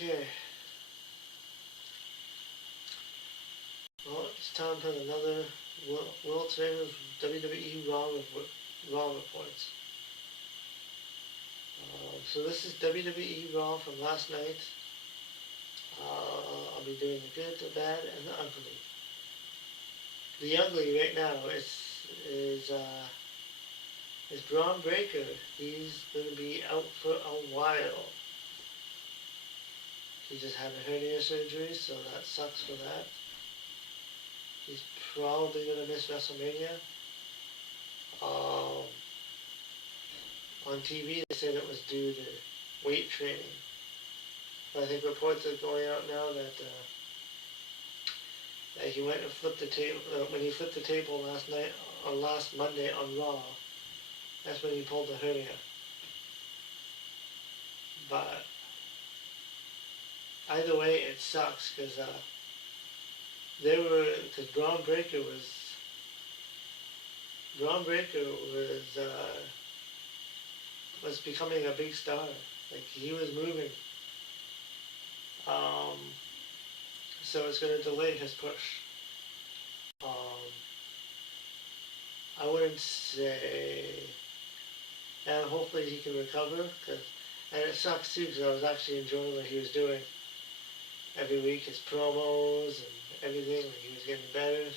Okay. Well, it's time for another World Famous WWE Raw reports. So this is WWE Raw from last night. I'll be doing the good, the bad, and the ugly. The ugly right now is Braun Breaker. He's going to be out for a while. He just had a hernia surgery, so that sucks for that. He's probably going to miss WrestleMania. On TV, they said it was due to weight training. But I think reports are going out now that he went and flipped the table when he flipped the table last Monday on Raw. That's when he pulled the hernia. But either way, it sucks because Braun Breaker was becoming a big star. Like he was moving. So it's going to delay his push. I wouldn't say, and hopefully he can recover. And it sucks too because I was actually enjoying what he was doing every week, his promos and everything. Like he was getting better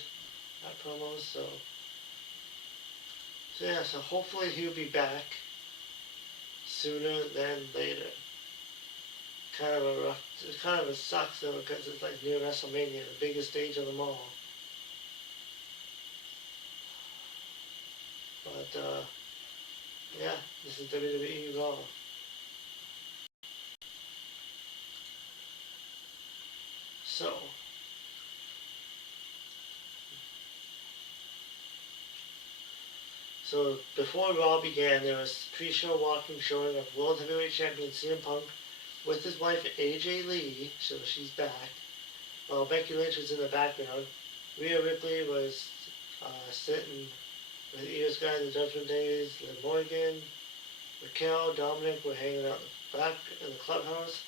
at promos. So yeah. So hopefully he'll be back sooner than later. It kind of sucks though because it's like near WrestleMania, the biggest stage of them all. But yeah, this is WWE Raw. So before Raw began, there was pre-show walking showing of World Heavyweight Champion CM Punk with his wife AJ Lee, so she's back. While Becky Lynch was in the background, Rhea Ripley was sitting with Io Sky in the Judgment Days, Liv Morgan, Raquel, Dominic were hanging out back in the clubhouse.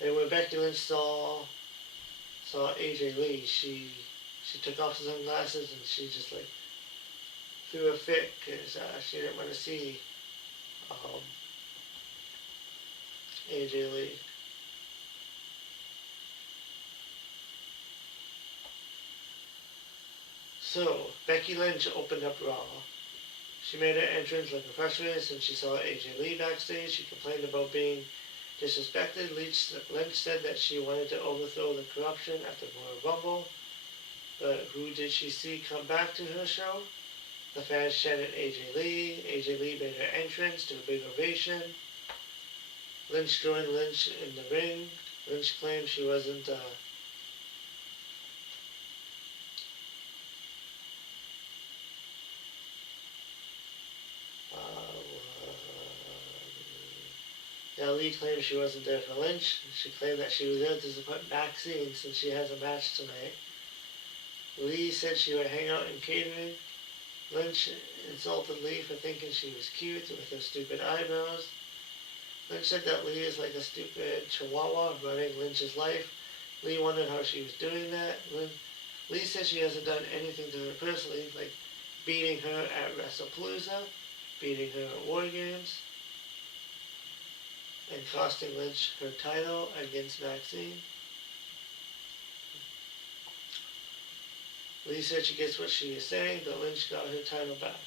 And when Becky Lynch saw AJ Lee, she took off her sunglasses and she just like threw a fit because she didn't want to see AJ Lee. So Becky Lynch opened up Raw. She made her entrance looking frustrated since she saw AJ Lee backstage. She complained about being disrespected. Lynch said that she wanted to overthrow the corruption at the Royal Rumble. But who did she see come back to her show? The fans chanted AJ Lee. AJ Lee made her entrance to a big ovation. Lynch joined Lynch in the ring. Lynch claimed she wasn't Lee claimed she wasn't there for Lynch. She claimed that she was there to support Maxine since she has a match tonight. Lee said she would hang out in catering. Lynch insulted Lee for thinking she was cute with her stupid eyebrows. Lynch said that Lee is like a stupid chihuahua running Lynch's life. Lee wondered how she was doing that. Lee said she hasn't done anything to her personally, like beating her at WrestlePalooza, beating her at War Games, and costing Lynch her title against Maxine. Lee said she gets what she is saying, but Lynch got her title back.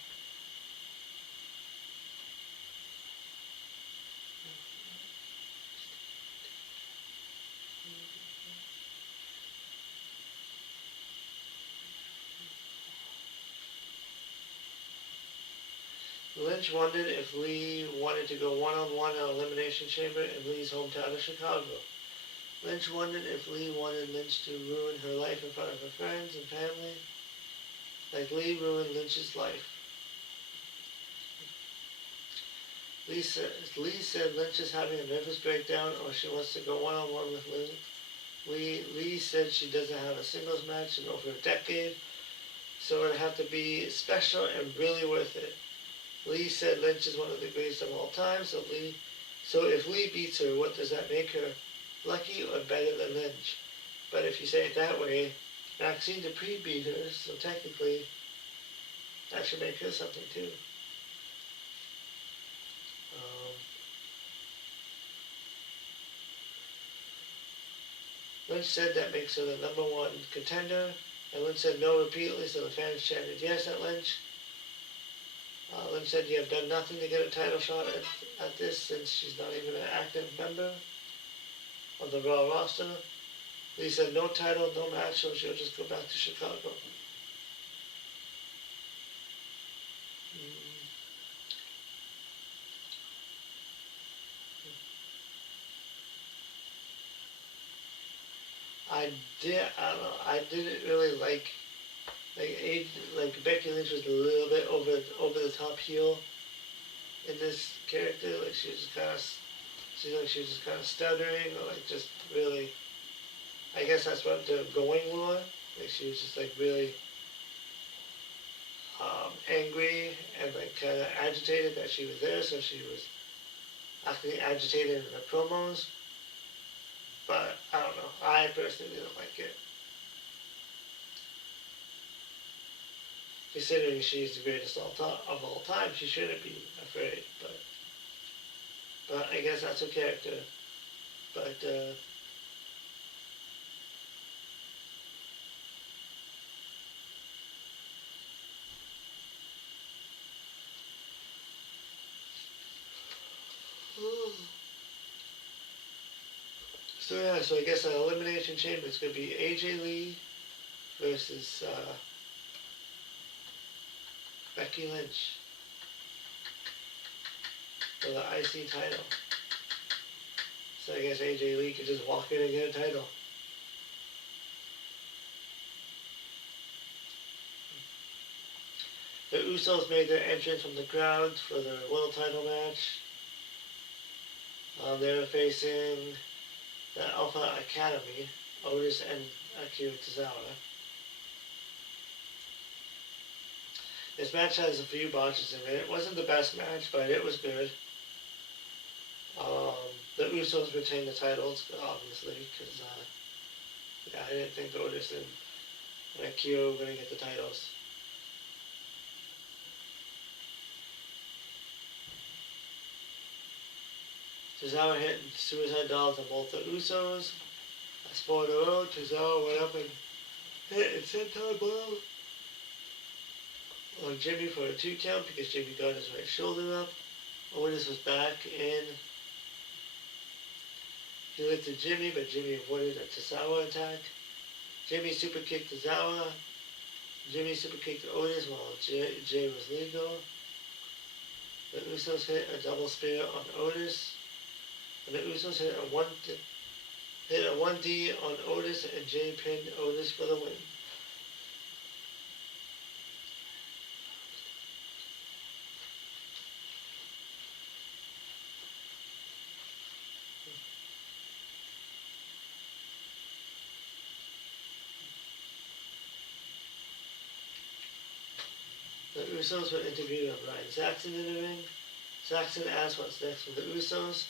Lynch wondered if Lee wanted to go one-on-one in Elimination Chamber in Lee's hometown of Chicago. Lynch wondered if Lee wanted Lynch to ruin her life in front of her friends and family, like Lee ruined Lynch's life. Lee said Lynch is having a nervous breakdown or she wants to go one-on-one with Lee. Lee said she doesn't have a singles match in over a decade, so it would have to be special and really worth it. Lee said Lynch is one of the greatest of all time, so if Lee beats her, what does that make her? lucky or better than Lynch. But if you say it that way, Maxine Dupree beat her, so technically that should make her something too. Um, Lynch said that makes her the #1 contender, and Lynch said no repeatedly, so the fans chanted yes at Lynch. Lynch said you have done nothing to get a title shot at this since she's not even an active member of the Raw roster. He said no title, no match, so she'll just go back to Chicago. I don't know, I didn't really like Becky Lynch was a little bit over the top heel in this character. Like she was kind of, seemed like she was just kind of stuttering, or like just really. I guess that's what they're going for. Like she was just like really angry and like kind of agitated that she was there, so she was actually agitated in the promos. But I don't know. I personally didn't like it. Considering she's the greatest of all time, she shouldn't be afraid. But I guess that's her character. But so yeah, so I guess an elimination chamber is going to be AJ Lee versus Becky Lynch for the IC title. So I guess AJ Lee could just walk in and get a title. The Usos made their entrance from the crowd for the world title match. They were facing the Alpha Academy, Otis and Akira Tozawa. This match has a few botches in it. It wasn't the best match, but it was good. The Usos retained the titles, obviously, because yeah, I didn't think Otis and Akira were going to get the titles. Tozawa hit suicide dolls on both the Usos. A spot in a row, Tozawa went up and hit a senton blow on Jimmy for a 2 count because Jimmy got his right shoulder up. Otis was back in. He lifted Jimmy, but Jimmy avoided a Tozawa attack. Jimmy super kicked Tozawa. Jimmy super kicked Otis while Jay was legal. The Usos hit a double spear on Otis. And the Usos hit a 1D on Otis, and Jay pinned Otis for the win. The Usos were interviewed by Ryan Saxon in the ring. Saxon asked what's next for the Usos.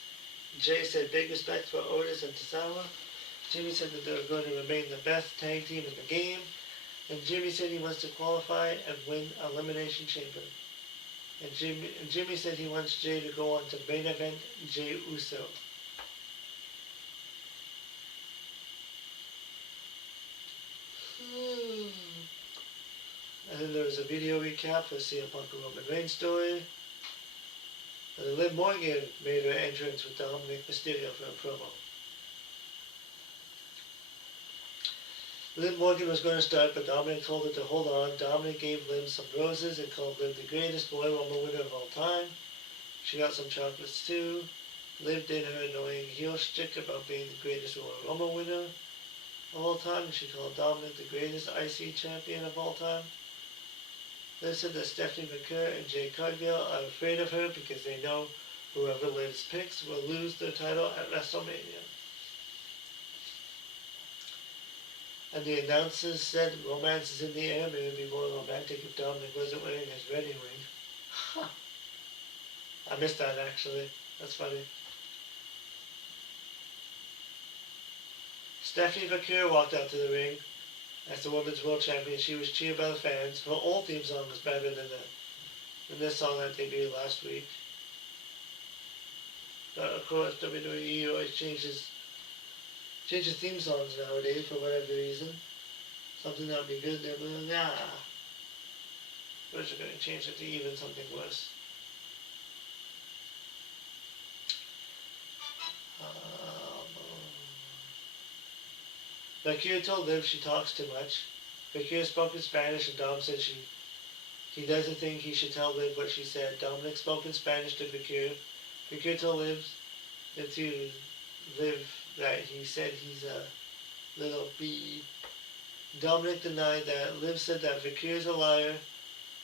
Jay said big respect for Otis and Tozawa. Jimmy said that they were going to remain the best tag team in the game. And Jimmy said he wants to qualify and win Elimination Chamber. And Jimmy said he wants Jay to go on to main event Jay Uso. And then there was a video recap for CM Punk and Roman Reigns story. And then Liv Morgan made her entrance with Dominic Mysterio for a promo. Liv Morgan was going to start, but Dominic told her to hold on. Dominic gave Liv some roses and called Liv the greatest Royal Rumble winner of all time. She got some chocolates too. Liv did her annoying heel shtick about being the greatest Royal Rumble winner of all time, and she called Dominic the greatest IC champion of all time. Liv said that Stephanie McCure and Jay Cargill are afraid of her because they know whoever Liv's picks will lose their title at WrestleMania. And the announcers said romance is in the air, maybe it would be more romantic if Dominic wasn't wearing his wedding ring. Huh. I missed that actually. That's funny. Stephanie McCure walked out to the ring as the Women's World Champion. She was cheered by the fans. Her old theme song was better than this song that debuted last week. But of course, WWE always changes theme songs nowadays for whatever reason. Something that would be good, they're like, nah. We're just going to change it to even something worse. Bakir told Liv she talks too much. Bakir spoke in Spanish and Dom said he doesn't think he should tell Liv what she said. Dominic spoke in Spanish to Bakir. Bakir told Liv that he said he's a little bee. Dominic denied that. Liv said that Bakir is a liar,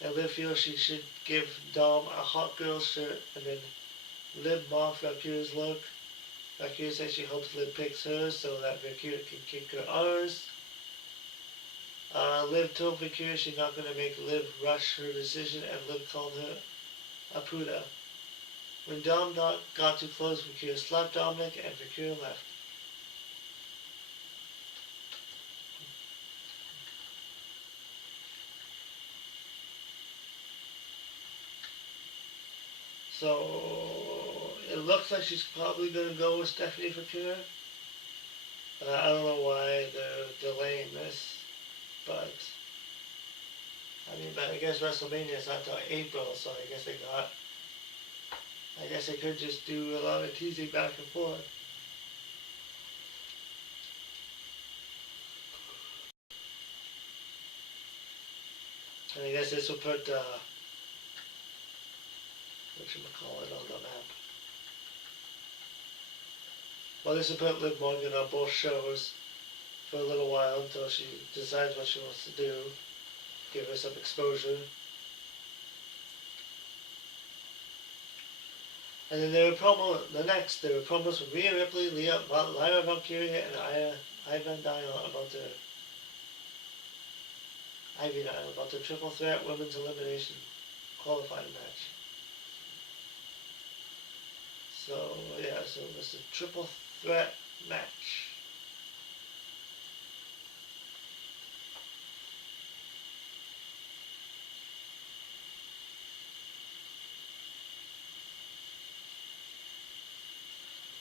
and Liv feels she should give Dom a hot girl shirt, and then Liv mocked Bakir's look. Bakir said she hopes Liv picks her so that Bakir can kick her arse. Liv told Bakir she's not going to make Liv rush her decision, and Liv called her a puta. When Dom got too close, Bakir slapped Dominic, and Bakir left. So it looks like she's probably going to go with Stephanie Bakir. I don't know why they're delaying this, but I guess WrestleMania is not until April, so I guess they could just do a lot of teasing back and forth. And I guess this will put whatchamacallit on the map. Well, this will put Liv Morgan on both shows for a little while until she decides what she wants to do. Give her some exposure. And then there were promos from Rhea Ripley, Lyra Valkyria, and Ivy Nile about their triple threat women's elimination qualifying match. So it's a triple threat match.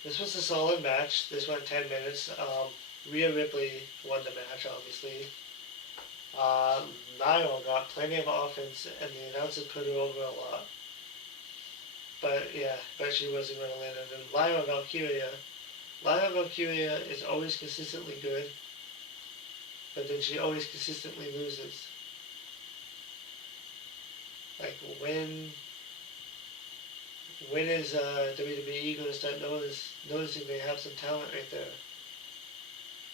This was a solid match. This went 10 minutes. Rhea Ripley won the match, obviously. Nyla got plenty of offense, and the announcers put her over a lot. But she wasn't going to win. And then Lyra Valkyria is always consistently good, but then she always consistently loses. Like, when is WWE going to start noticing they have some talent right there?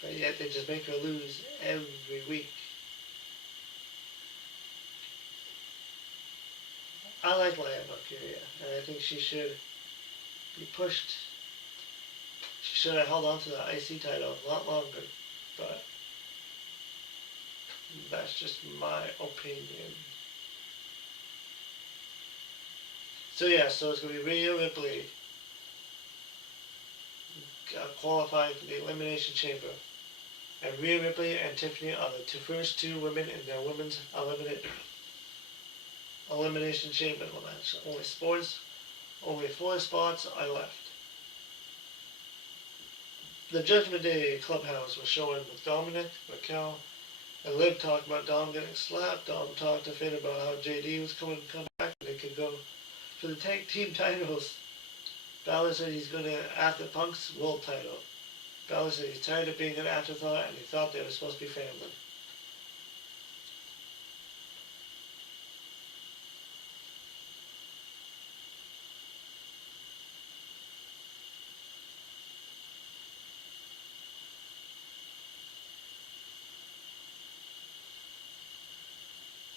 But yet they just make her lose every week. I like Lyra Valkyria, and I think she should be pushed. She should have held on to the IC title a lot longer, but that's just my opinion. So it's going to be Rhea Ripley qualifying for the Elimination Chamber. And Rhea Ripley and Tiffany are the first two women in their women's Elimination Chamber match. Only 4 spots are left. The Judgment Day Clubhouse was showing with Dominic, Raquel, and Liv talked about Dom getting slapped. Dom talked to Finn about how JD was coming to come back and they could go for the tag team titles. Balor said he's going to after Punk's world title. Balor said he's tired of being an afterthought and he thought they were supposed to be family.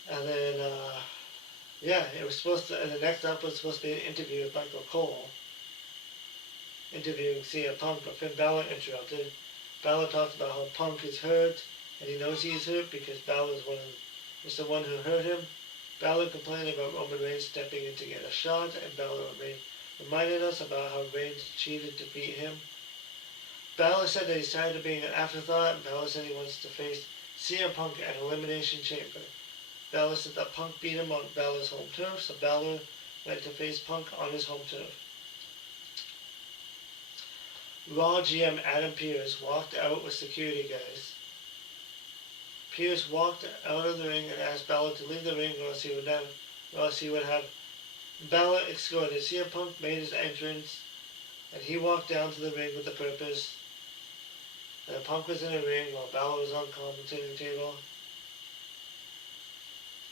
And then, the next up was supposed to be an interview with Michael Cole. Interviewing CM Punk, but Finn Balor interrupted. Balor talked about how Punk is hurt, and he knows he is hurt because Balor is the one who hurt him. Balor complained about Roman Reigns stepping in to get a shot, and Balor reminded us about how Reigns cheated to beat him. Balor said that he's tired of being an afterthought, and Balor said he wants to face CM Punk at Elimination Chamber. Balor said that Punk beat him on Balor's home turf, so Balor went to face Punk on his home turf. Raw GM Adam Pearce walked out with security guys. Pearce walked out of the ring and asked Balor to leave the ring or else he would have Balor escorted. CM Punk made his entrance and he walked down to the ring with the purpose. And Punk was in the ring while Balor was on the commentating table.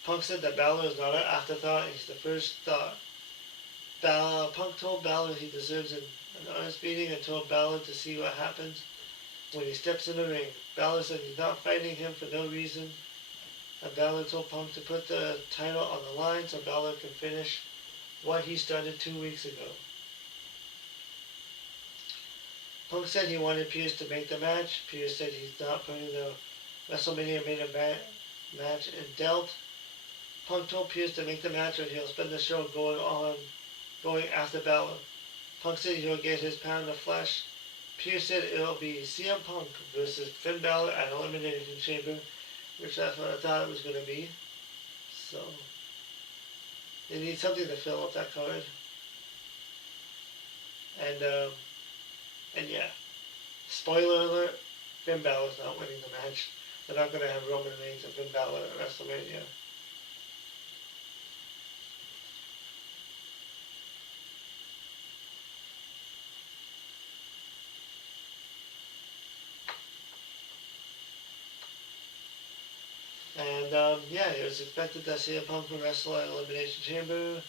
Punk said that Balor is not an afterthought, he's the first thought. Punk told Balor he deserves an honest beating and told Balor to see what happens when he steps in the ring. Balor said he's not fighting him for no reason. And Balor told Punk to put the title on the line so Balor can finish what he started 2 weeks ago. Punk said he wanted Pearce to make the match. Pearce said he's not putting the WrestleMania main event match in doubt. Punk told Pearce to make the match or he'll spend the show going after Balor. Punk said he'll get his pound of flesh. Pearce said it'll be CM Punk versus Finn Balor at Elimination Chamber, which that's what I thought it was going to be. So, they need something to fill up that card. And yeah, spoiler alert, Finn Balor's not winning the match. They're not going to have Roman Reigns and Finn Balor at WrestleMania. And yeah, it was expected that CM Punk would wrestle at Elimination Chamber.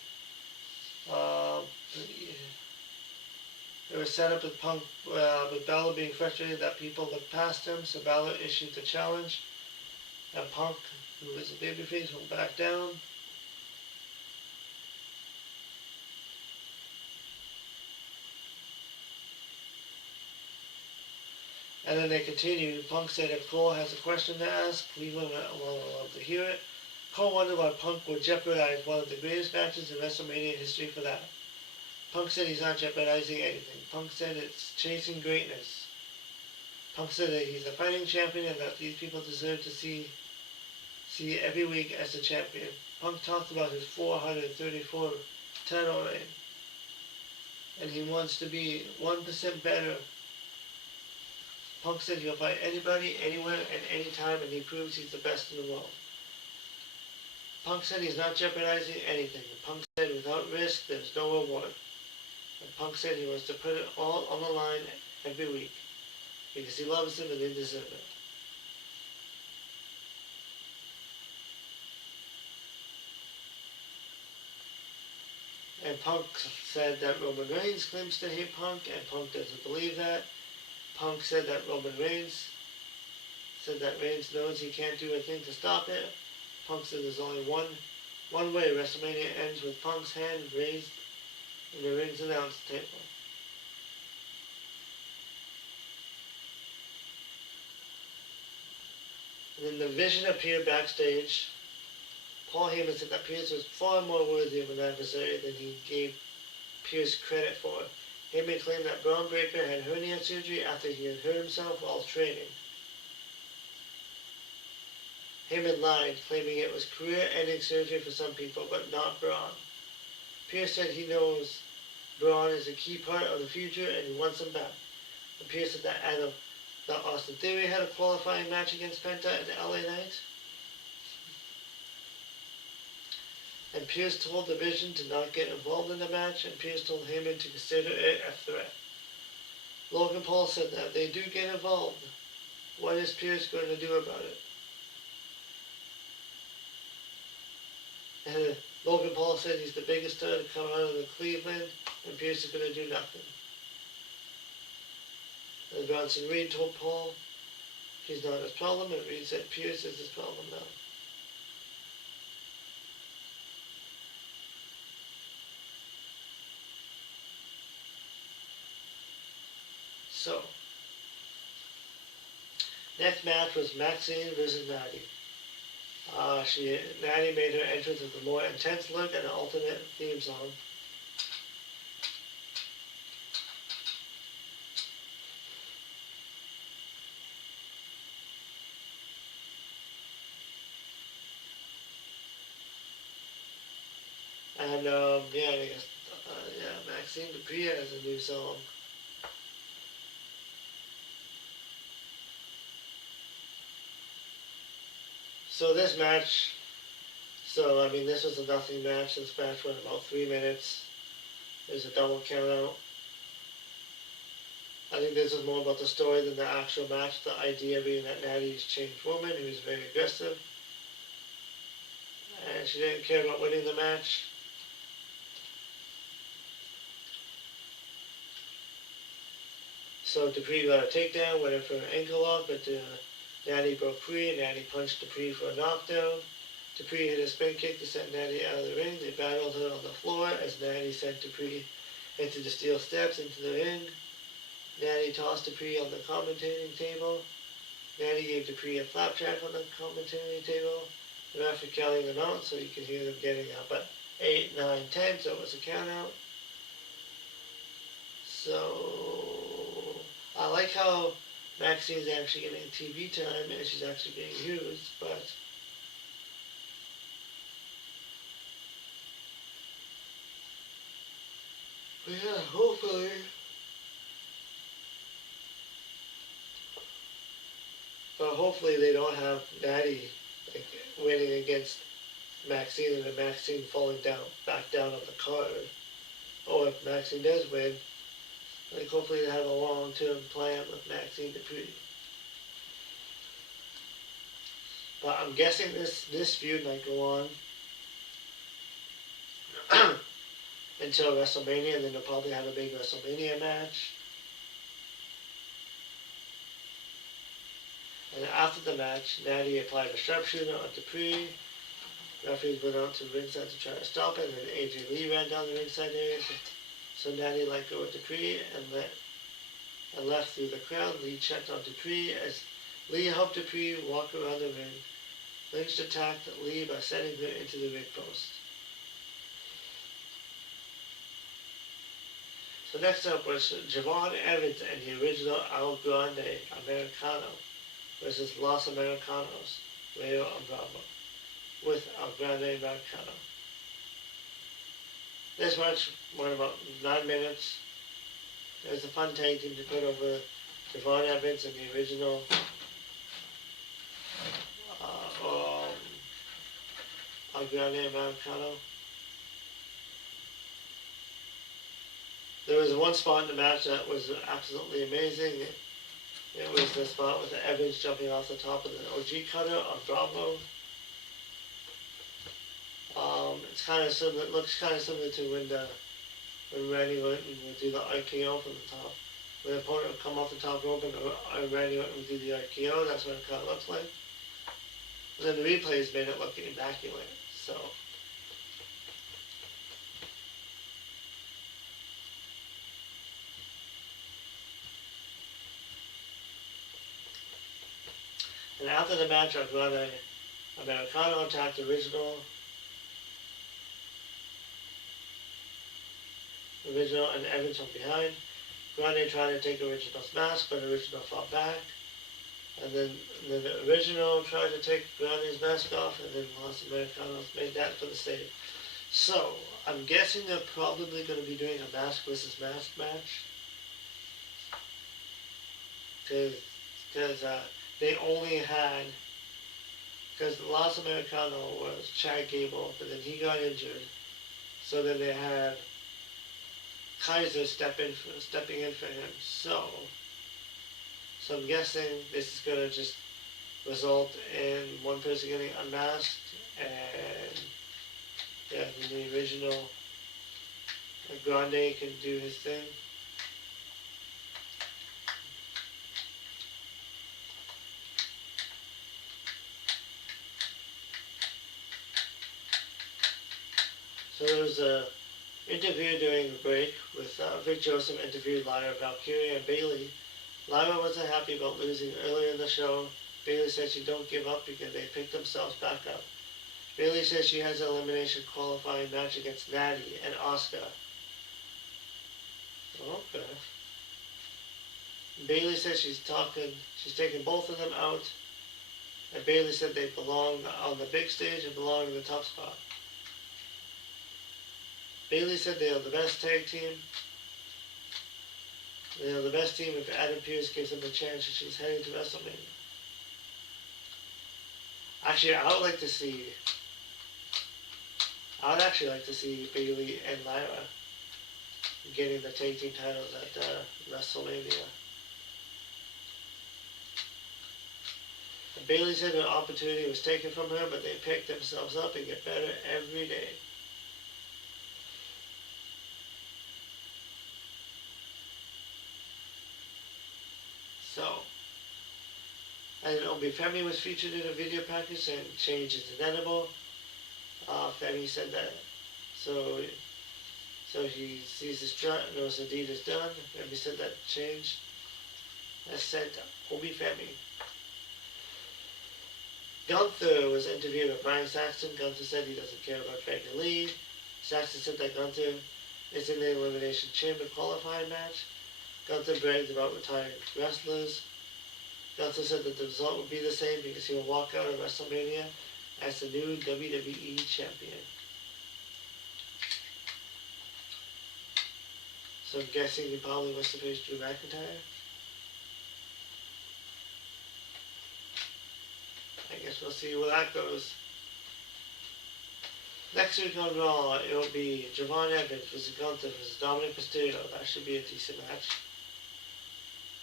It was set up with Punk, with Balor being frustrated that people looked past him, so Balor issued the challenge. And Punk, who is a babyface, will back down. And then they continued. Punk said if Cole has a question to ask, Cleveland will love to hear it. Cole wondered why Punk would jeopardize one of the greatest matches in WrestleMania history for that. Punk said he's not jeopardizing anything. Punk said it's chasing greatness. Punk said that he's a fighting champion and that these people deserve to see every week as a champion. Punk talked about his 434 title reign. And he wants to be 1% better. Punk said he'll fight anybody, anywhere, and anytime, and he proves he's the best in the world. Punk said he's not jeopardizing anything. And Punk said without risk, there's no reward. And Punk said he wants to put it all on the line every week because he loves them and they deserve it. And Punk said that Roman Reigns claims to hate Punk, and Punk doesn't believe that. Punk said that Reigns knows he can't do a thing to stop it. Punk said there's only one way WrestleMania ends with Punk's hand raised in the ring's announce table. And then the Vision appeared backstage. Paul Heyman said that Pearce was far more worthy of an adversary than he gave Pearce credit for. Heyman claimed that Braun Breaker had hernia surgery after he had hurt himself while training. Heyman lied, claiming it was career-ending surgery for some people, but not Braun. Pearce said he knows Braun is a key part of the future and he wants him back. And Pearce said that Austin Theory had a qualifying match against Penta at the LA Knight. And Pearce told the Vision to not get involved in the match, and Pearce told Heyman to consider it a threat. Logan Paul said that they do get involved. What is Pearce going to do about it? And Logan Paul said he's the biggest star to come out of the Cleveland, and Pearce is going to do nothing. And Bronson Reed told Paul he's not his problem, and Reed said Pearce is his problem now. So, next match was Maxine versus Natty. Natty made her entrance with a more intense look and an alternate theme song. And yeah, I guess Maxine Dupri has a new song. So this match, so I mean, this was a nothing match. This match went about 3 minutes. There's a double count out. I think this is more about the story than the actual match. The idea being that Natty's changed woman who's very aggressive, and she didn't care about winning the match. So Dupree got a takedown, went in for an ankle lock, but Natty broke free. Natty punched Dupree for a knockdown. Dupree hit a spin kick to send Natty out of the ring. They battled her on the floor as Natty sent Dupree into the steel steps into the ring. Natty tossed Dupree on the commentating table. Natty gave Dupree a flapjack on the commentating table. The ref was counting them out so you could hear them getting up at 8, 9, 10, so it was a count out. So I like how Maxine's actually getting TV time and she's actually being used, but yeah, hopefully they don't have Natty like, winning against Maxine and then Maxine falling back down on the card. Or if Maxine does win, like hopefully they have a long-term plan with Maxine Dupree. But I'm guessing this feud might go on until WrestleMania, and then they'll probably have a big WrestleMania match. And after the match, Natty applied a sharpshooter on Dupree. Referees went out to ringside to try to stop it, and then AJ Lee ran down the ringside area. So Natty let go of Dupree and left through the crowd. Lee checked on Dupree as Lee helped Dupree walk around the ring. Lynch attacked Lee by sending her into the ring post. So next up was Javon Evans and the original El Grande Americano versus Los Americanos, Rayo and Bravo, with El Grande Americano. This match went about 9 minutes. It was a fun tag team to put over Javon Evans and the original El Grande Americano. There was one spot in the match that was absolutely amazing. It was the spot with the Evans jumping off the top of the OG cutter on Bravo. It's kind of similar. It looks kind of similar to when Randy Orton would do the RKO from the top. When the opponent would come off the top rope and Randy Orton would do the RKO, that's what it kind of looks like. And then the replays made it look immaculate. So. And after the match, El Grande Americano attacked the original and Evans from behind. Grande tried to take Original's mask, but Original fought back. And then the Original tried to take Grande's mask off, and then Los Americanos made that for the save. So, I'm guessing they're probably going to be doing a mask versus mask match. Because they only had, because Los Americano was Chad Gable, but then he got injured. So then they had Kaiser stepping in for him. So I'm guessing this is going to just result in one person getting unmasked, and yeah, the original Grande can do his thing. So there was a interview during the break with Vic Joseph interviewed Lyra Valkyria and Bayley. Lyra wasn't happy about losing earlier in the show. Bayley said she don't give up because they picked themselves back up. Bayley says she has an elimination qualifying match against Natty and Asuka. Okay. Bayley says she's taking both of them out. And Bayley said they belong on the big stage and belong in the top spot. Bayley said they are the best tag team. They are the best team if Adam Pearce gives them a chance, and she's heading to WrestleMania. Actually, I would actually like to see Bayley and Lyra getting the tag team titles at WrestleMania. And Bayley said an opportunity was taken from her, but they pick themselves up and get better every day. So, and Obi Femi was featured in a video package saying change is inevitable. Femi said that. So he sees the strut, knows the deed is done. Femi said that change has sent Obi Femi. Gunther was interviewed by Brian Saxton. Gunther said he doesn't care about Becky Lee. Saxton said that Gunther is in the Elimination Chamber qualifying match. Gunther bragged about retiring wrestlers. Gunther said that the result would be the same because he will walk out of WrestleMania as the new WWE Champion. So I'm guessing he probably was to face Drew McIntyre. I guess we'll see where that goes. Next week on Raw, it will be Javon Evans versus Gunther versus Dominic Mysterio. That should be a decent match.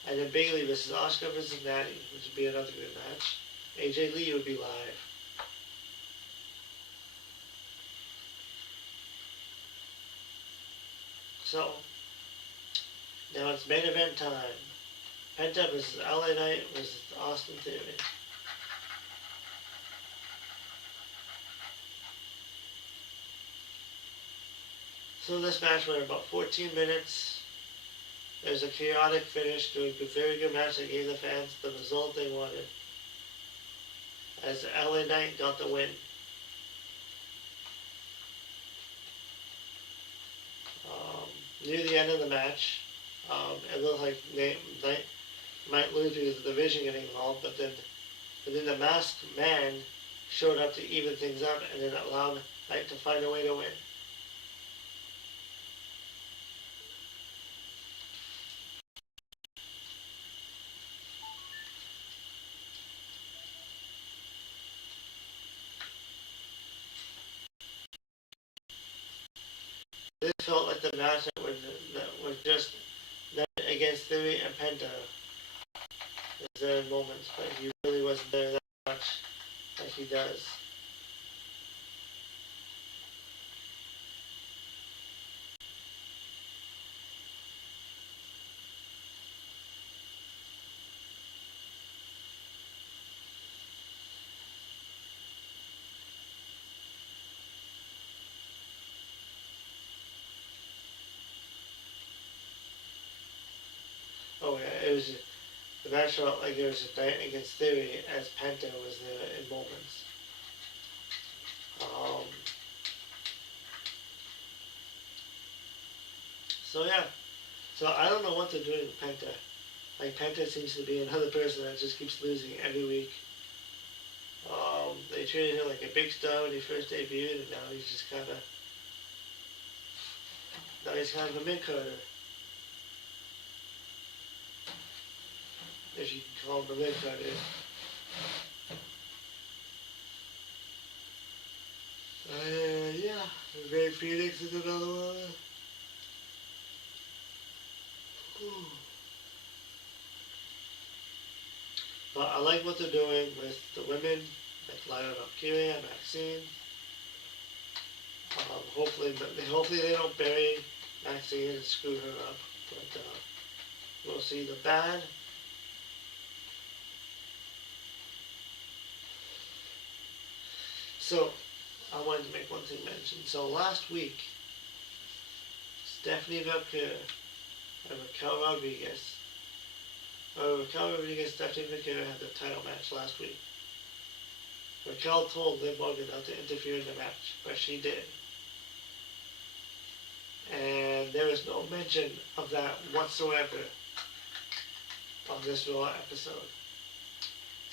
And then Bayley versus Asuka versus Natty, which would be another good match. AJ Lee would be live. So, now it's main event time. Penta versus LA Knight versus Austin Theory. So this match went about 14 minutes. It was a chaotic finish to a very good match that gave the fans the result they wanted, as LA Knight got the win. Near the end of the match, it looked like Knight might lose because of the division getting involved, but then the masked man showed up to even things up, and then allowed Knight to find a way to win. This felt like the match that was just against Theory and Penta. Was there in moments, but he really wasn't there that much like he does. Oh yeah, the match felt like it was a night against Theory as Penta was there in moments. So yeah, so I don't know what they're doing with Penta. Like Penta seems to be another person that just keeps losing every week. They treated him like a big star when he first debuted, and now he's just kind of a mid-carder. If you can call him a mid-carder. Yeah, Ray Phoenix is another one. But I like what they're doing with the women, like Lyra Valkyria and Maxine. Hopefully they don't bury Maxine and screw her up. But we'll see the bad. So I wanted to make one thing mention. So last week, Stephanie Valkyria and Raquel Rodriguez, Stephanie Valkyria had the title match last week. Raquel told Liv Morgan not to interfere in the match, but she did. And there is no mention of that whatsoever on this Raw episode.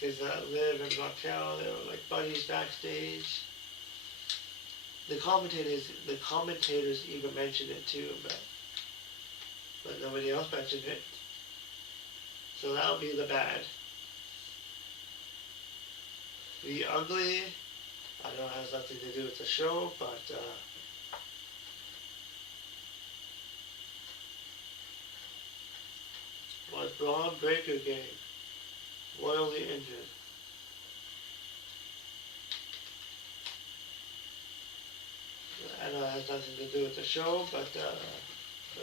Because Liv and Raquel, they were like buddies backstage. the commentators even mentioned it too, but nobody else mentioned it. So that would be the bad. The ugly, I know it has nothing to do with the show, but was Braun Breaker getting royally injured. I know it has nothing to do with the show, but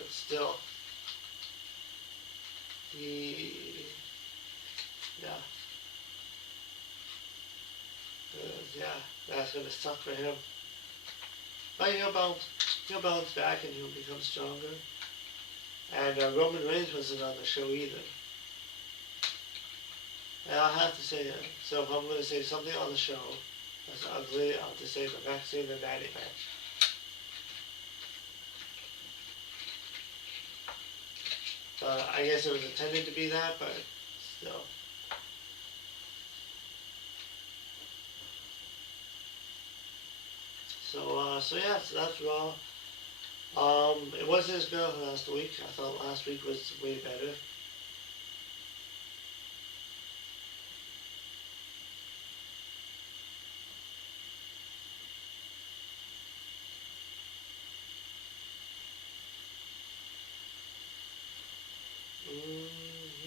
still, yeah, yeah, that's gonna suck for him. But he'll bounce back and he'll become stronger. And Roman Reigns wasn't on the show either. And I'll have to say, so if I'm going to say something on the show that's ugly, I'll have to say the Maxine and Natty match. I guess it was intended to be that, but still. So yeah, so that's Raw. It wasn't as good as last week. I thought last week was way better.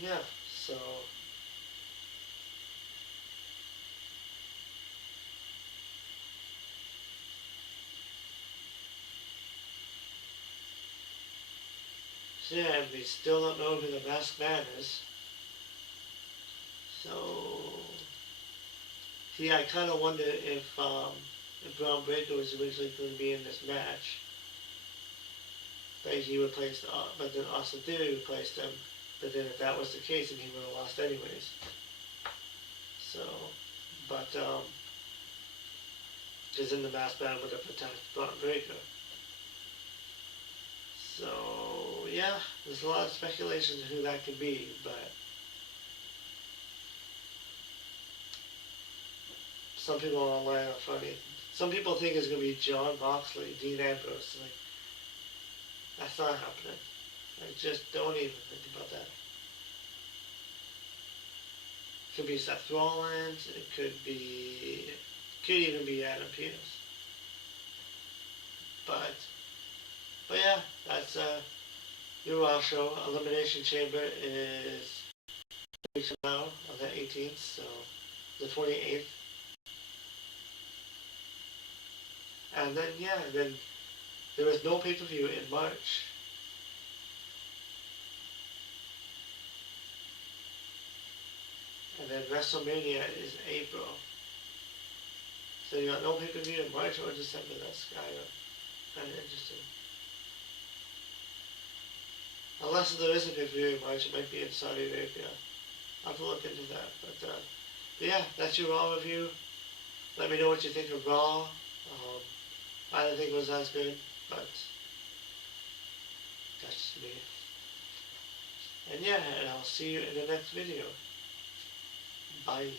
Yeah, so yeah, and we still don't know who the masked man is. So see, I kind of wonder if Braun Breaker was originally going to be in this match, but he replaced, but then Austin Theory replaced him. But then if that was the case, then he would have lost anyways. So, but because then the masked man would have attacked Braun Breaker. So yeah, there's a lot of speculation as to who that could be, but some people online are funny. Some people think it's going to be Jon Moxley, Dean Ambrose. Like, that's not happening. Like, just don't even think about that. It could be Seth Rollins. It could even be Adam Pearce. But yeah, that's your Raw show. Elimination Chamber is 2 weeks from now on the 18th, so the 28th. And then yeah, then there was no pay-per-view in March. And then WrestleMania is April. So you got no pay-per-view in March or December. That's kind of interesting. Unless there is a pay-per-view in March, it might be in Saudi Arabia. I'll have to look into that. But yeah, that's your Raw review. Let me know what you think of Raw. I don't think it was as good, but that's me. And yeah, and I'll see you in the next video. Bye.